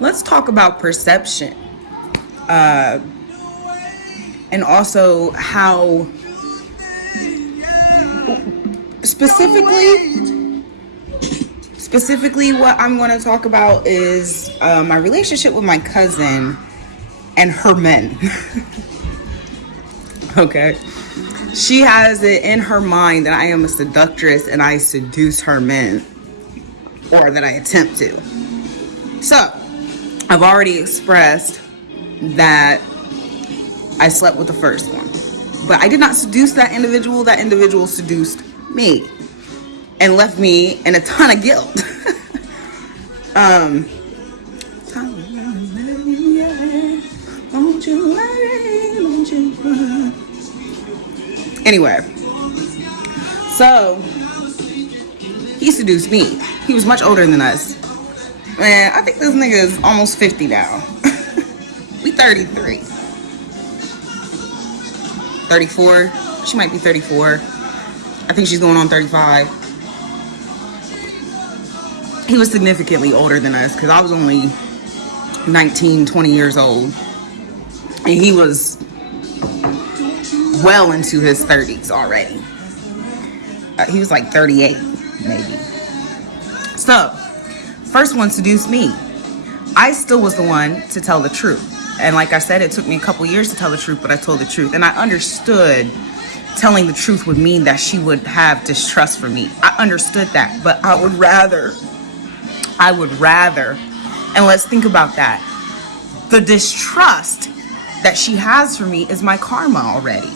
let's talk about perception. And also how specifically what I'm going to talk about is my relationship with my cousin and her men. Okay. She has it in her mind that I am a seductress and I seduce her men, or that I attempt to. So, I've already expressed that I slept with the first one. But I did not seduce that individual. That individual seduced me and left me in a ton of guilt. Anyway, so he seduced me. He was much older than us. Man, I think this nigga is almost 50 now. We 33. 34. She might be 34. I think she's going on 35. He was significantly older than us because I was only 19, 20 years old. And he was well into his 30s already. He was like 38, maybe. So, first one seduced me. I still was the one to tell the truth. And like I said, it took me a couple years to tell the truth, but I told the truth. And I understood telling the truth would mean that she would have distrust for me. I understood that, but I would rather, and let's think about that. The distrust that she has for me is my karma already.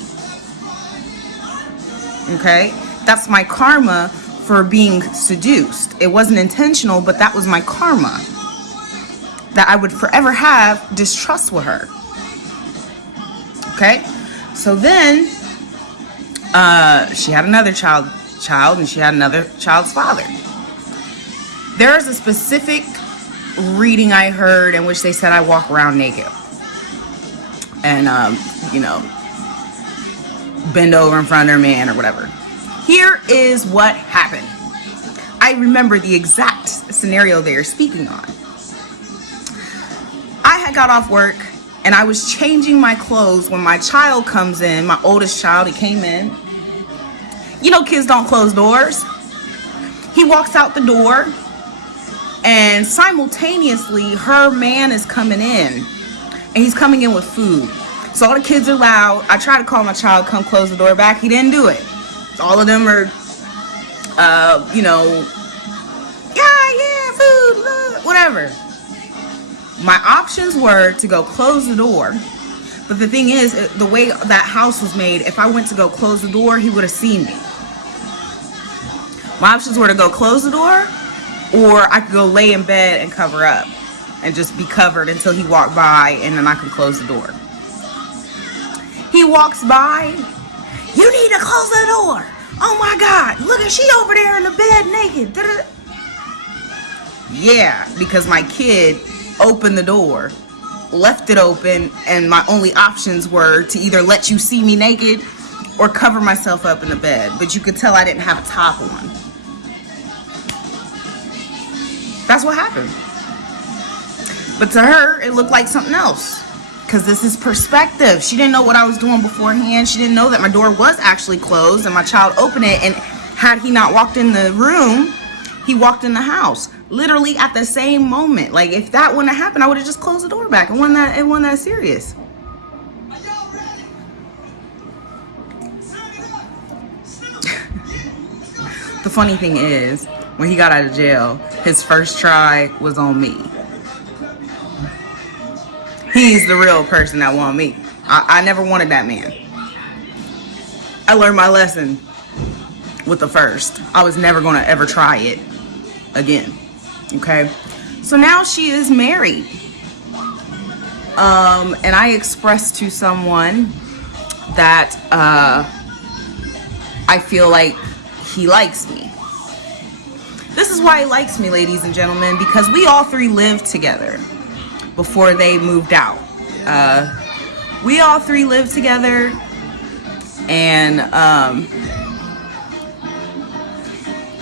Okay? That's my karma for being seduced. It wasn't intentional, but that was my karma. That I would forever have distrust with her. Okay? So then, she had another child, and she had another child's father. There is a specific reading I heard in which they said I walk around naked. And, bend over in front of her man or whatever. Here is what happened. I remember the exact scenario they are speaking on. I had got off work and I was changing my clothes when my child comes in, my oldest child, he came in. You know, kids don't close doors. He walks out the door and simultaneously her man is coming in and he's coming in with food. So all the kids are loud. I tried to call my child, come close the door back. He didn't do it. So all of them are, yeah, food, whatever. My options were to go close the door. But the thing is, the way that house was made, if I went to go close the door, he would have seen me. My options were to go close the door, or I could go lay in bed and cover up and just be covered until he walked by and then I could close the door. He walks by. You need to close the door. Oh my God, look at she over there in the bed naked. Da-da-da. Yeah, because my kid opened the door, left it open, and my only options were to either let you see me naked or cover myself up in the bed. But you could tell I didn't have a top on. That's what happened. But to her, it looked like something else. Because this is perspective. She didn't know what I was doing beforehand. She didn't know that my door was actually closed and my child opened it. And had he not walked in the room, he walked in the house. Literally at the same moment. Like, if that wouldn't have happened, I would have just closed the door back. It wasn't that serious. The funny thing is, when he got out of jail, his first try was on me. He's the real person that wanted me. I never wanted that man. I learned my lesson with the first. I was never going to ever try it again. Okay? So now she is married. And I expressed to someone that I feel like he likes me. This is why he likes me, ladies and gentlemen, because we all three lived together before they moved out. We all three lived together, and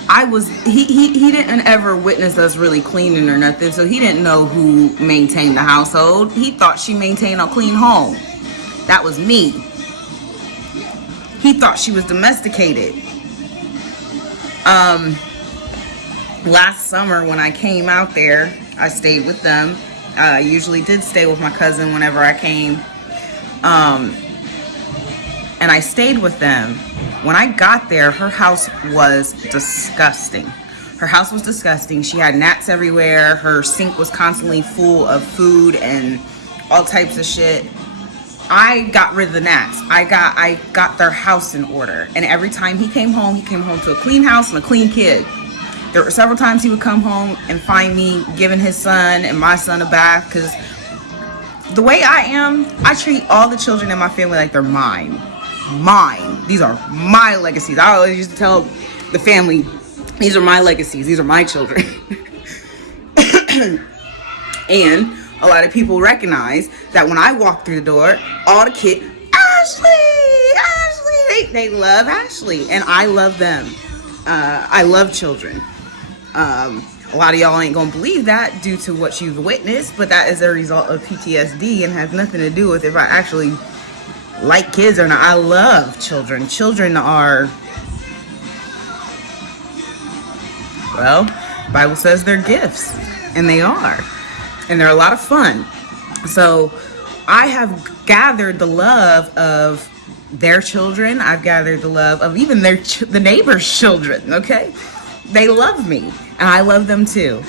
he didn't ever witness us really cleaning or nothing, so he didn't know who maintained the household. He thought she maintained a clean home. That was me. He thought she was domesticated. Last summer when I came out there, I stayed with them. I usually did stay with my cousin whenever I came. And I stayed with them. When I got there, her house was disgusting. Her house was disgusting. She had gnats everywhere. Her sink was constantly full of food and all types of shit. I got rid of the gnats. I got their house in order. And every time he came home to a clean house and a clean kid. There were several times he would come home and find me giving his son and my son a bath, because the way I am, I treat all the children in my family like they're mine. These are my legacies. I always used to tell the family, these are my legacies. These are my children. And a lot of people recognize that when I walk through the door, all the kids, Ashley, they love Ashley, and I love them. I love children. A lot of y'all ain't gonna believe that due to what you've witnessed, but that is a result of PTSD and has nothing to do with if I actually like kids or not. I love children. Children are, well, Bible says they're gifts, and they are, and they're a lot of fun. So I have gathered the love of their children. I've gathered the love of even the neighbors' children. Okay, they love me, and I love them too.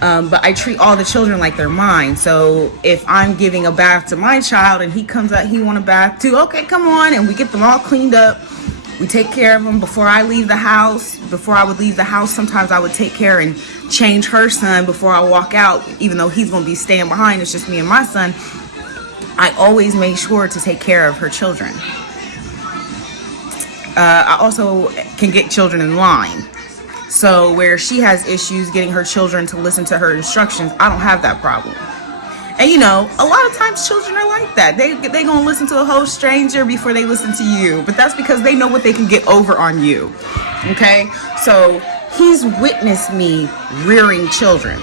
But I treat all the children like they're mine. So if I'm giving a bath to my child and he comes out, he want a bath too. Okay, come on, and we get them all cleaned up. We take care of them before I leave the house. Before I would leave the house, sometimes I would take care and change her son before I walk out, even though he's gonna be staying behind. It's just me and my son. I always make sure to take care of her children. I also can get children in line. So where she has issues getting her children to listen to her instructions, I don't have that problem. And you know, a lot of times children are like that. They gonna listen to a whole stranger before they listen to you. But that's because they know what they can get over on you. Okay? So he's witnessed me rearing children.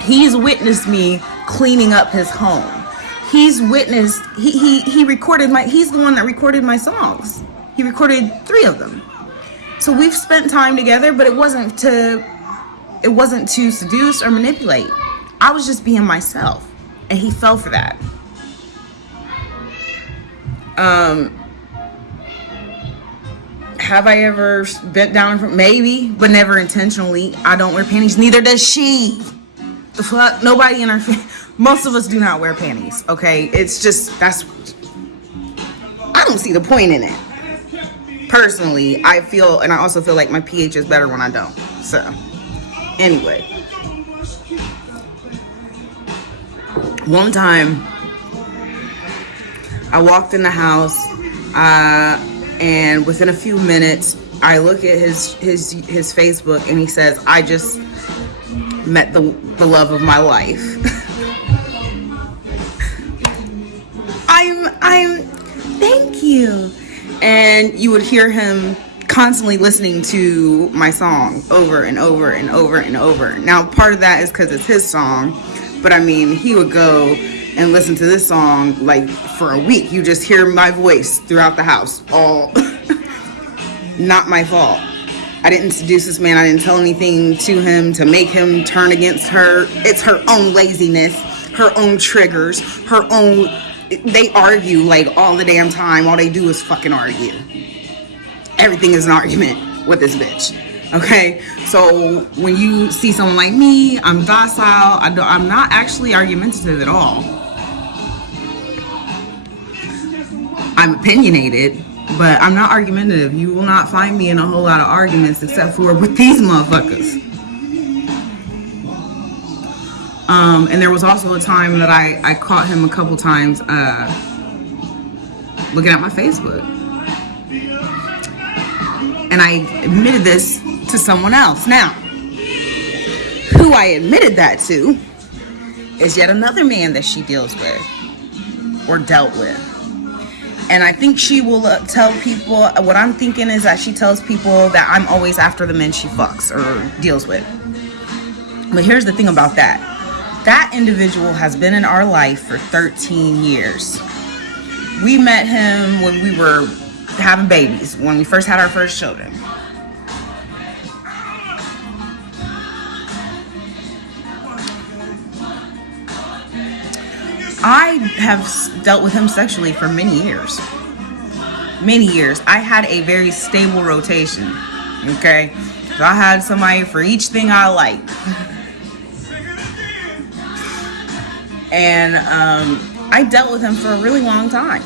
He's witnessed me cleaning up his home. He's witnessed, he recorded he's the one that recorded my songs. He recorded 3 of them. So we've spent time together, but it wasn't to seduce or manipulate. I was just being myself, and he fell for that. Have I ever bent down from? Maybe, but never intentionally. I don't wear panties, neither does she. The fuck? Nobody in our family, most of us do not wear panties, okay? It's just, I don't see the point in it. Personally, I feel, and I also feel like my pH is better when I don't. So, anyway. One time, I walked in the house, and within a few minutes, I look at his Facebook, and he says, "I just met the love of my life." Thank you. And you would hear him constantly listening to my song over and over and over and over. Now, part of that is because it's his song, but I mean, he would go and listen to this song like for a week. You just hear my voice throughout the house. All not my fault. I didn't seduce this man. I didn't tell anything to him to make him turn against her. It's her own laziness, her own triggers, her own. They argue like all the damn time. All they do is fucking argue. Everything is an argument with this bitch. Okay? So when you see someone like me, I'm docile. I'm not actually argumentative at all. I'm opinionated, but I'm not argumentative. You will not find me in a whole lot of arguments except for with these motherfuckers. And there was also a time that I caught him a couple times looking at my Facebook. And I admitted this to someone else. Now, who I admitted that to is yet another man that she deals with or dealt with. And I think she will tell people, what I'm thinking is that she tells people that I'm always after the men she fucks or deals with. But here's the thing about that. That individual has been in our life for 13 years. We met him when we were having babies, when we first had our first children. I have dealt with him sexually for many years. Many years. I had a very stable rotation. Okay? So I had somebody for each thing I like. And I dealt with him for a really long time.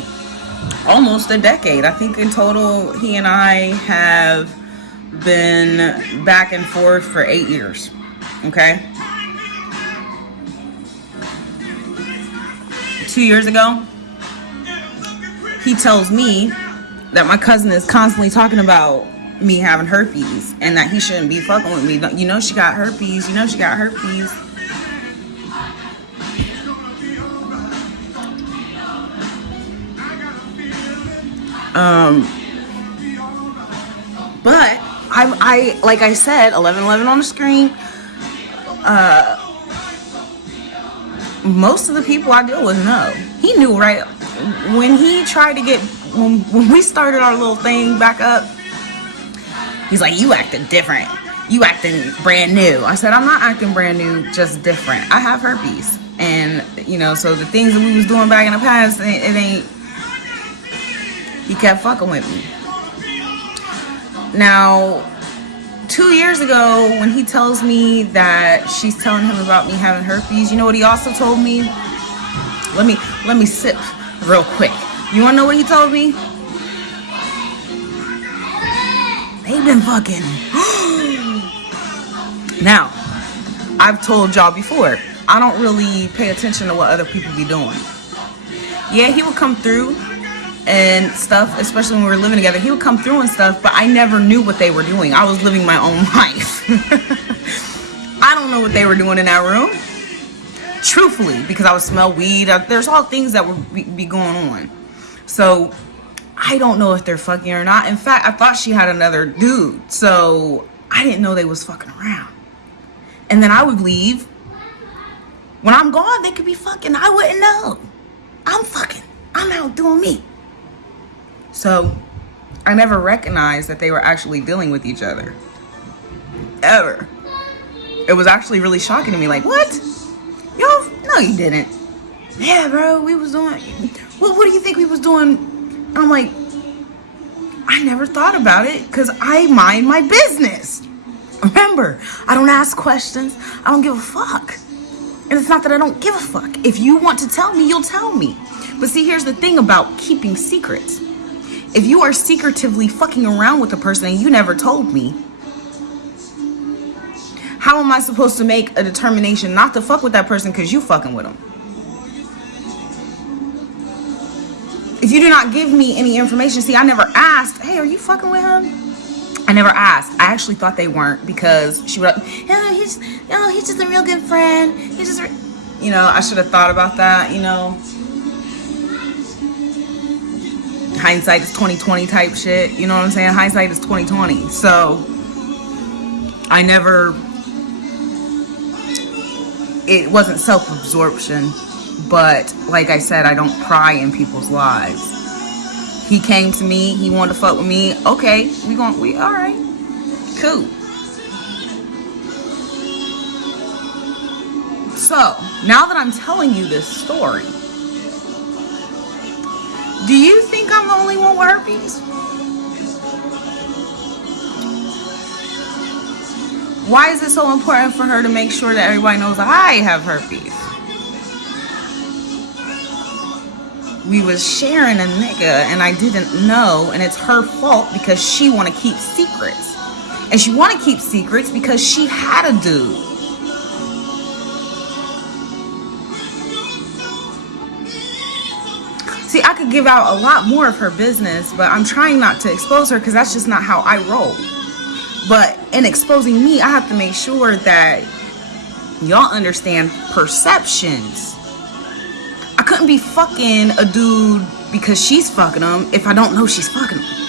Almost a decade. I think in total, he and I have been back and forth for 8 years. Okay? 2 years ago, he tells me that my cousin is constantly talking about me having herpes and that he shouldn't be fucking with me. You know she got herpes. You know she got herpes. But I like I said, 1111 on the screen. Most of the people I deal with know. He knew right when he tried to get when we started our little thing back up. He's like, "You acting different. You acting brand new." I said, "I'm not acting brand new, just different. I have herpes, and so the things that we was doing back in the past, it ain't." He kept fucking with me. Now, 2 years ago, when he tells me that she's telling him about me having herpes, you know what he also told me? Let me sip real quick. You wanna know what he told me? They've been fucking. Now, I've told y'all before, I don't really pay attention to what other people be doing. Yeah, he would come through and stuff, especially when we were living together. He would come through and stuff, but I never knew what they were doing. I was living my own life. I don't know what they were doing in that room, truthfully, because I would smell weed. There's all things that would be going on. So I don't know if they're fucking or not. In fact, I thought she had another dude, so I didn't know they was fucking around. And then I would leave. When I'm gone, they could be fucking. I wouldn't know. I'm fucking. I'm out doing me. So I never recognized that they were actually dealing with each other. Ever. It was actually really shocking to me. Like, what? Yo, no, you didn't. Yeah, bro, we was doing. What do you think we was doing? I'm like, I never thought about it because I mind my business. Remember, I don't ask questions. I don't give a fuck. And it's not that I don't give a fuck. If you want to tell me, you'll tell me. But see, here's the thing about keeping secrets. If you are secretively fucking around with a person and you never told me, how am I supposed to make a determination not to fuck with that person because you fucking with them? If you do not give me any information, see, I never asked, hey, are you fucking with him? I never asked. I actually thought they weren't because she would, he's just a real good friend. He's just, I should have thought about that, Hindsight is 20/20 type shit. You know what I'm saying? Hindsight is 20/20. So it wasn't self-absorption, but like I said, I don't pry in people's lives. He came to me, he wanted to fuck with me. Okay, we all right. Cool. So, now that I'm telling you this story, do you think I'm the only one with herpes? Why is it so important for her to make sure that everybody knows that I have herpes? We was sharing a nigga and I didn't know, and it's her fault because she want to keep secrets. And she want to keep secrets because she had a dude. See, I could give out a lot more of her business, but I'm trying not to expose her because that's just not how I roll. But in exposing me, I have to make sure that y'all understand perceptions. I couldn't be fucking a dude because she's fucking him if I don't know she's fucking him?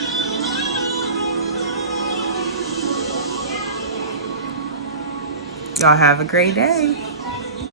Y'all have a great day.